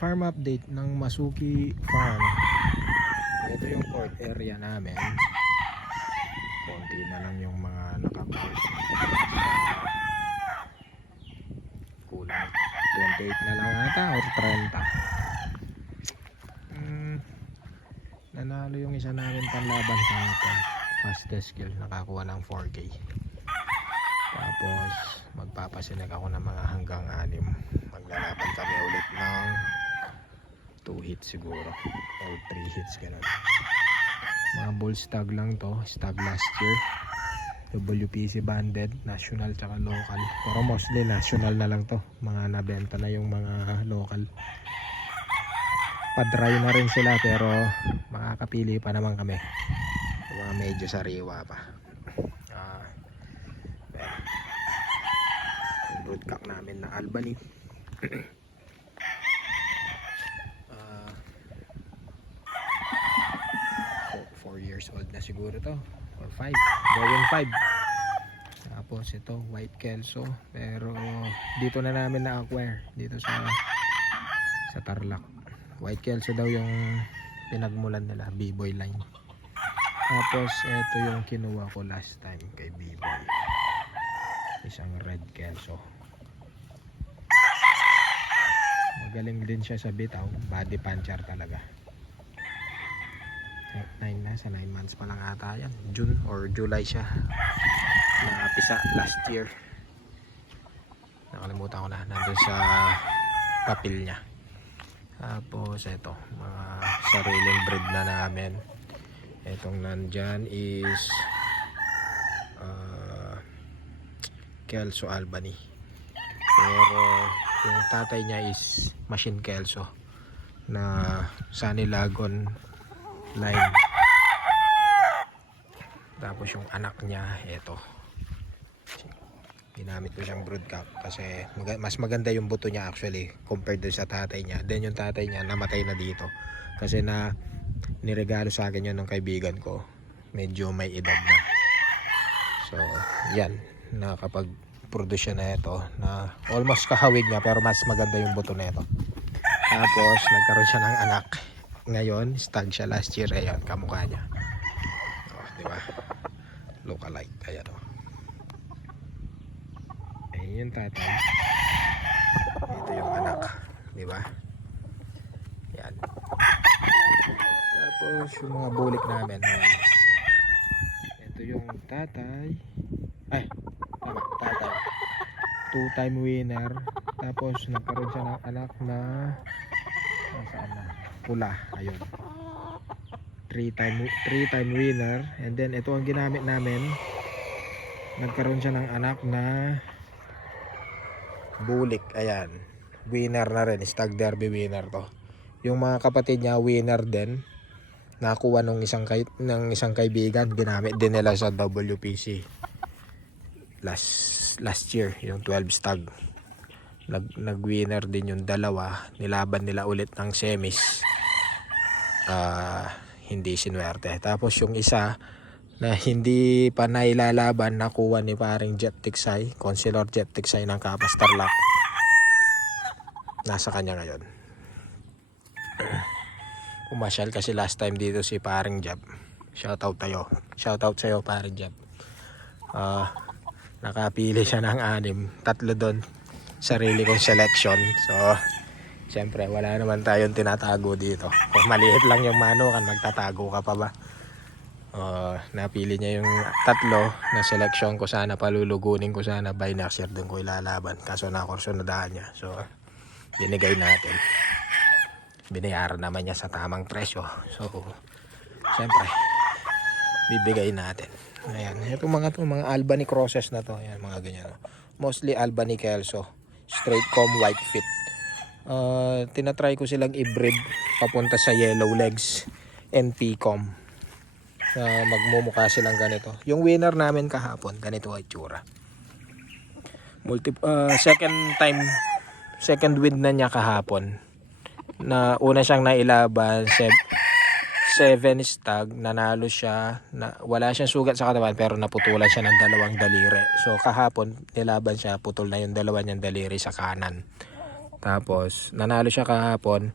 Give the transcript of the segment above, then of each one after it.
Farm update ng Masuki Farm. Ito yung court area namin. Konti na lang yung mga naka-court. Kulang 28 na lang ata or 30. Nanalo yung isa namin panlaban sa atin. Fastest kill, nakakuha ng 4K. Tapos magpapasinag ako ng mga hanggang 6. Maglalaban kami ulit ng 2 hits siguro or 3 hits, ganun. Mga bull stag lang to, stag last year, WPC banded, national tsaka local, pero mostly national na lang to. Mga nabenta na yung mga local, pa-dry na rin sila, pero makakapili pa naman kami mga medyo sariwa pa. Broodcock namin na Albany. 4 years old na siguro to, or 5, going 5. Tapos ito white kelso, pero dito na namin na-acquire dito sa Tarlac. White kelso daw yung pinagmulan nila, B-boy line. Tapos ito yung kinuha ko last time kay B-boy, isang red kelso. Magaling din siya sa bitaw, body puncher talaga. 9 na, sa 9 months pa lang ata yan. June or July siya napisa last year. Nakalimutan ko na, nandun sa papel niya. Tapos ito, mga sariling breed na namin. Itong nandyan is Kelso Albany, pero yung tatay niya is machine kelso na Sunny Lagon line. Tapos yung anak niya ito, ginamit ko siyang broodcock kasi mas maganda yung buto niya actually compared doon sa tatay niya. Then yung tatay niya namatay na dito kasi na niregalo sa akin yun ng kaibigan ko, medyo may edad na. So yan, nakapag produce na ito na almost kahawig niya, pero mas maganda yung buto na ito. Tapos nagkaroon siya ng anak ngayon, stag siya last year. Ayan, kamukha niya, diba? Look alike, ayan o. Ayan yung tatay, ito yung anak, diba? Yan. Tapos yung mga bulik namin, ayan. Ito yung tatay, ay tama, tatay, 2-time winner. Tapos nagkaroon siya ng anak na nasaan na, pula, ayun, 3-time winner. And then ito ang ginamit namin, nagkaroon siya ng anak na bulik, ayan, winner na rin, stag derby winner to. Yung mga kapatid niya winner din, nakuha ng isang kaibigan, ginamit din nila sa WPC last year, yung 12 stag. Nag-winner din yung dalawa, nilaban nila ulit ng semis, hindi sinuwerte. Tapos yung isa na hindi pa nailalaban, nakuha ni paring Jet Tiksay, Consular Jet Tiksay ng Kapas Tarlac, nasa kanya ngayon. Umasyal kasi last time dito si paring Jab, shoutout sa'yo paring Jab. Nakapili siya ng 6, 3 doon sarili kong selection. So siyempre wala naman tayong tinatago dito. Kung maliit lang yung manukan, magtatago ka pa ba? Napili niya yung 3 na selection ko, sana palulugunin ko sana by next year, doon ko ilalaban. Kaso nakursunodaan niya, so binigay natin, binayaran naman niya sa tamang presyo, so siyempre bibigay natin. Ayan, itong mga Albany crosses na to, ayan, mga ganyan, mostly Albany Kelso, straight comb white fit. Tinatry ko silang i-breed papunta sa yellow legs and P-com, magmumukha silang ganito. Yung winner namin kahapon, ganito ay tsura. Second win na niya kahapon. Na una siyang nailaban, 7 stag, nanalo siya, wala siyang sugat sa katawan pero naputulan siya ng 2 daliri. So kahapon nilaban siya, putol na yung 2 niyang daliri sa kanan. Tapos nanalo siya kahapon.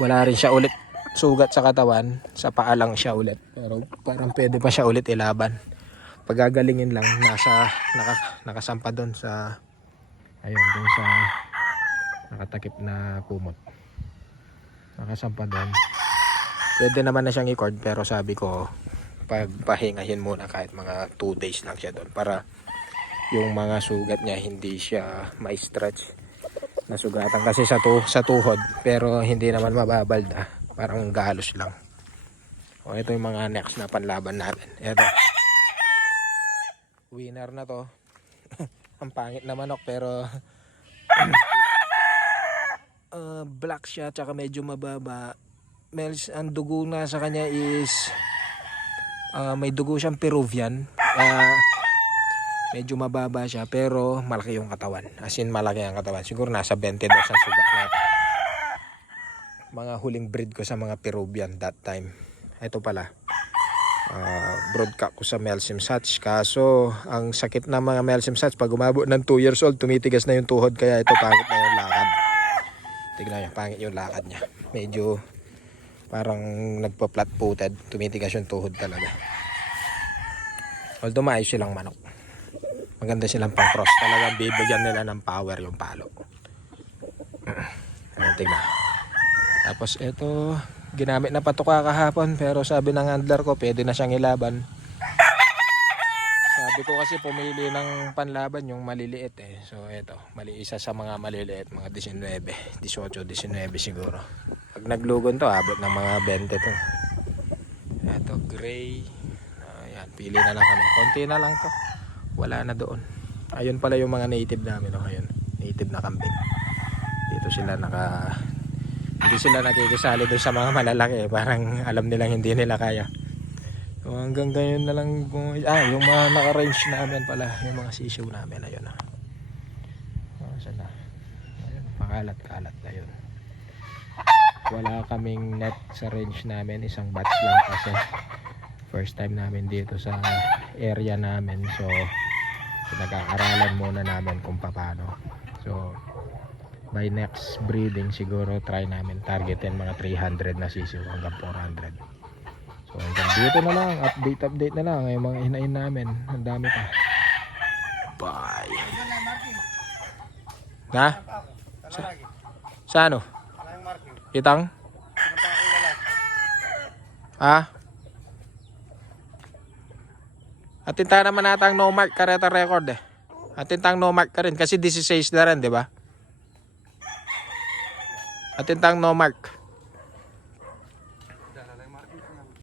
Wala rin siya ulit sugat sa katawan, sa paa lang siya ulit. Pero parang pwede pa siya ulit ilaban. Pagagalingin lang, nakasampa doon sa doon sa nakatakip na kumot. Nakasampa doon. Pwede naman na siyang i-cord, pero sabi ko pagpahingahin muna kahit mga 2 days lang siya doon para yung mga sugat niya hindi siya ma-stretch. Nasugatan kasi sa tuhod, pero hindi naman mababalda, parang galos lang. O ito yung mga next na panlaban natin. Ito, winner na to. Ang pangit na manok, pero black siya, tsaka medyo mababa. Ang dugo na sa kanya is may dugo siyang Peruvian. Medyo mababa siya, pero malaki yung katawan. As in, malaki ang katawan. Siguro nasa 22 ang sugat natin. Mga huling breed ko sa mga Peruvian that time. Ito pala, broadcast ko sa Melsim Sats. Kaso ang sakit ng mga Melsim Sats, pag umabot ng 2 years old, tumitigas na yung tuhod. Kaya ito, pangit na yung lakad. Tignan nyo, pangit yung lakad niya. Medyo parang nagpa-flat footed. Tumitigas yung tuhod talaga. Although maayos silang manok, maganda silang pang cross. Talagang bibigyan nila ng power yung palo. Ayan, tignan. Tapos ito, ginamit na patuka kahapon, pero sabi ng handler ko pwede na siyang ilaban. Sabi ko kasi pumili ng panlaban yung maliliit eh. So ito, isa sa mga maliliit, mga 19, 18, 19 siguro. Pag naglugon to, abot ng mga 20 to. Ito, gray. Ayan, pili na lang kami. Konti na lang to. Wala na doon. Ayun pala yung mga native namin. Ayun, native na kambing. Dito sila hindi sila nakikisali doon sa mga malalaki. Parang alam nilang hindi nila kaya. So hanggang ganyan na lang. Yung mga naka-range namin pala. Yung mga sisiw namin. Ayun na. Saan na? Ayun, pakalat-kalat na yun. Wala kaming net sa range namin. Isang batch lang kasi. First time namin dito sa area namin. So pinag-aaralan muna namin kung paano. So by next breeding siguro try namin targetin mga 300 na sisiw hanggang 400. So hanggang dito na lang, update na lang yung mga hinain namin. Ang dami pa. Bye. Na? Sa ano? Kitang? Ha? Atintang naman natang no mark kareta record eh. Atintang no mark ka rin kasi 16 na rin, di ba? Atintang no mark.